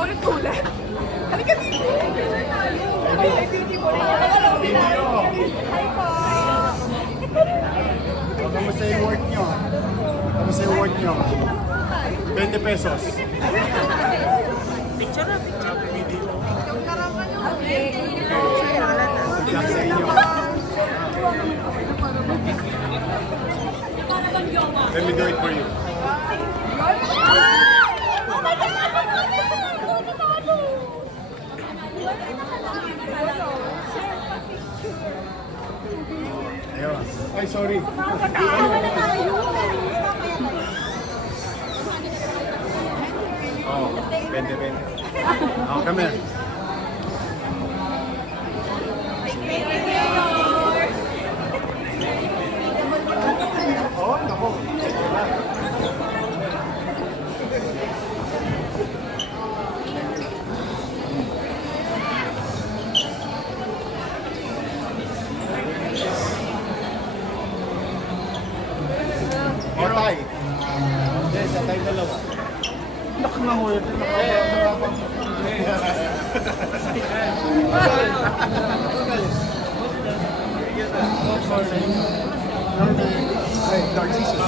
Ulit-ulit. Halika dito. Ay, beauty mo rin. Hi po. Kamusta yung work nyo? Kamusta yung work nyo? 20 pesos. Picture na, picture. Okay. Lang sa inyo. Let me do it for you. Oh my God! Ayun. Ay, sorry. Oh, 20. Oh, come here. Oh, nako. Otay. Yes, atay dalawa. Nak na ho yun. Ay, Narcissus.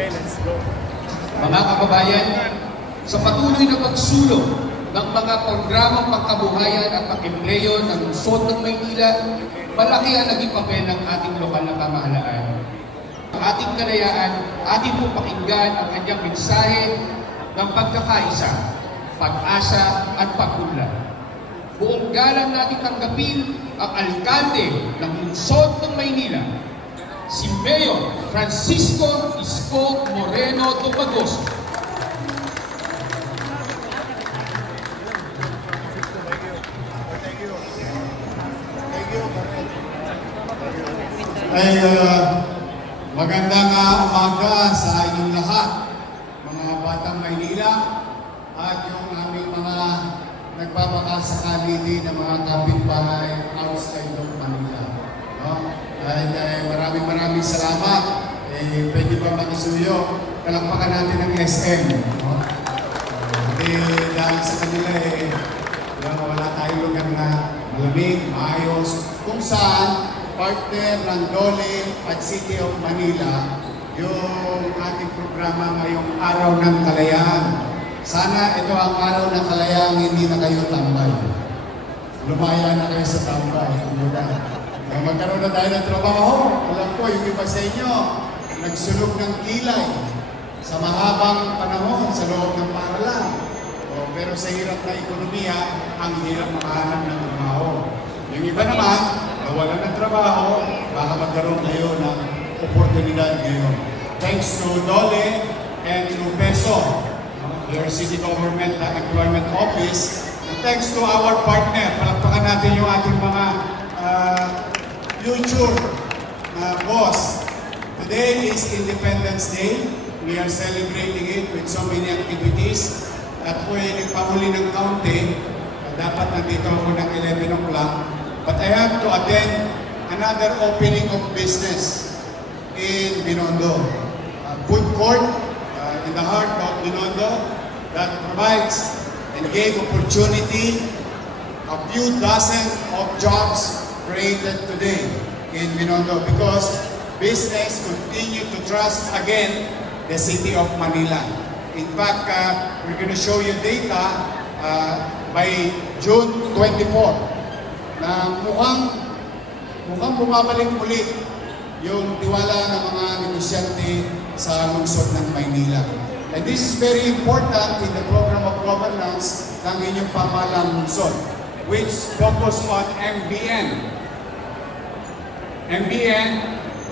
Okay, let's go. Mga kababayan, sa patuloy na pagsulong ng mga programang pangkabuhayan at pag-empleyo ng lungsod ng Maynila, malaki ang naging papel ng ating lokal na pamahalaan. Ang ating kalayaan, ating pong pakinggan ang kanyang mensahe ng pagkakaisa, pag-asa at pag-unlad. Buong galang natin tanggapin ang alkalde ng lungsod ng Maynila, si Mayor Francisco Isko Moreno Dumagos. Ay, magandang umaga sa inyong lahat, mga batang Maynila at yung aming mga nagpapakasakali din ng mga kapitbahay outside of Manila. No? Ay, maraming salamat. Pwede ba makisuyo? Kalakpakan natin ang SM. No? Dahil sa kanila wala tayong lugar na malamig, maayos, kung saan partner ng Dole at City of Manila yung ating programa ngayong Araw ng Kalayaan. Sana ito ang Araw ng Kalayaan, hindi na kayo tambay. Lumaya na kayo sa tambay. Magkaroon na tayo ng trabaho. Alam ko, yung iba sa inyo, nagsulog ng kilay sa mahabang panahon sa loob ng paaralan. Pero sa hirap na ekonomiya, ang hirap makahanap ng trabaho. Yung iba naman, nawalan ng trabaho, baka magkaroon kayo ng oportunidad ngayon. Thanks to Dole and to PESO, your City Government Employment Office, and thanks to our partner, palakpakan natin yung ating mga future boss. Today is Independence Day. We are celebrating it with so many activities. At po ay nagpahuli ng kaunti, dapat nandito ako ng 11 o'clock. But I have to attend another opening of business in Binondo. Food court in the heart of Binondo that provides and gave opportunity a few dozen of jobs created today in Binondo because business continue to trust again the City of Manila. In fact, we're going to show you data by June 24 na mukhang bumabalik muli yung tiwala ng mga negosyante sa lungsod ng Maynila. And this is very important in the program of governance ng inyong pamahalang lungsod, which focus on MBN. MBN,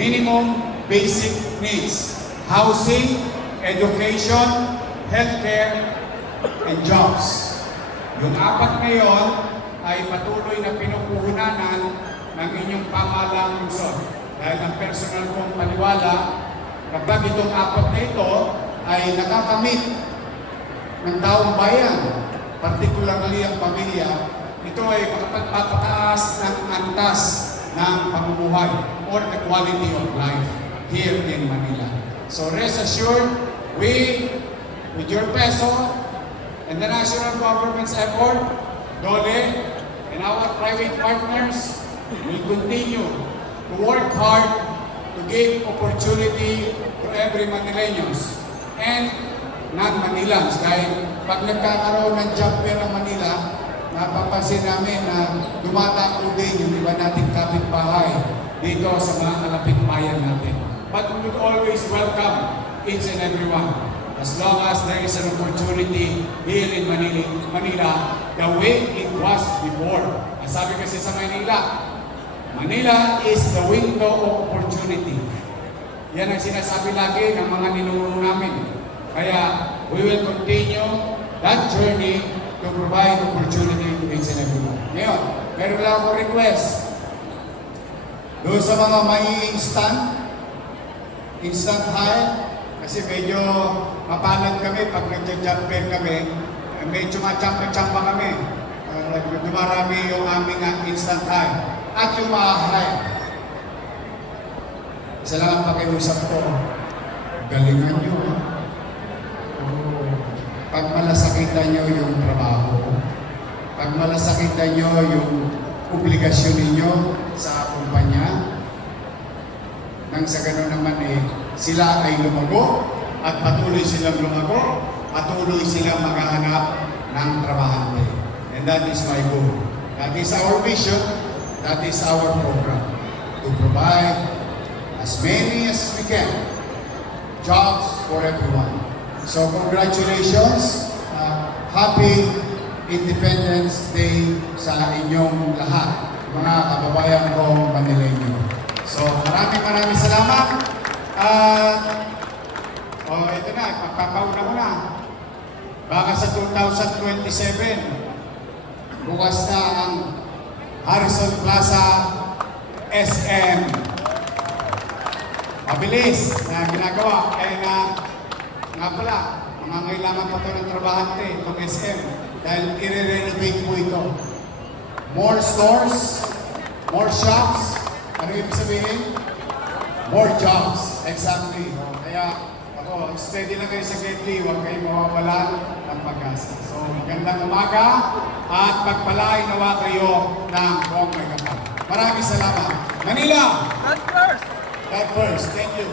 Minimum Basic Needs, Housing, Education, Healthcare, and Jobs. Yung apat na yon ay patuloy na pinupuhunanan ng inyong pamahalang lungsod. Dahil ang personal kong paniwala, kapag itong apat na ito ay nakakamit ng taong bayan, particularly ang pamilya, ito ay makapagpapataas ng antas ng pamumuhay or the quality of life here in Manila. So rest assured, we, with your PESO and the national government's effort, Dole, and our private partners will continue to work hard to give opportunity to every Manileños and non-Manilans. Dahil pag nagkakaroon ng job fair ng Manila, napapansin namin na dumadako din yung iba nating kapitbahay dito sa mga kalapit bayan natin. But we would always welcome each and every one as long as there is an opportunity here in Manila the way it was before. Ang sabi kasi sa Manila, Manila is the window of opportunity. Yan ang sinasabi lagi ng mga ninuno namin. Kaya we will continue that journey to provide opportunity to each and every one. Ngayon, meron lang ako request. Doon sa mga may instant hire, kasi medyo mapalad kami pag nagja-jumper kami, medyo machamba-chamba kami. Dumarami yung aming instant hire. At yung ma-hire. Isa lang ang pakiusap ko, galingan nyo. Pag malasakitan nyo yung trabaho, pag malasakitan nyo yung obligasyon ninyo sa kumpanya, nang sa gano'n naman sila ay lumago, at patuloy silang lumago, patuloy silang maghahanap ng trabahante. And that is my goal. That is our vision. That is our program. To provide as many as we can jobs for everyone. So congratulations. Happy Independence Day sa inyong lahat, mga kababayan kong Manileño. So maraming salamat. Ito na, magpapauna ko na. Baka sa 2027, bukas na ang Harrison Plaza SM. Mabilis na ginagawa. Kaya nga pala, mangangailangan pa ito ng trabahante, itong SM. Dahil i-renovate po ito. More stores, more shops. Ano ibig sabihin? More jobs. Exactly. Kaya ako, steady na kayo sa Getly. Huwag kayong mawawalan ng pag-asa. So, magandang umaga at pagpalain nawa kayo ng buong may kapal. Maraming salamat. Manila! God first! God first. Thank you.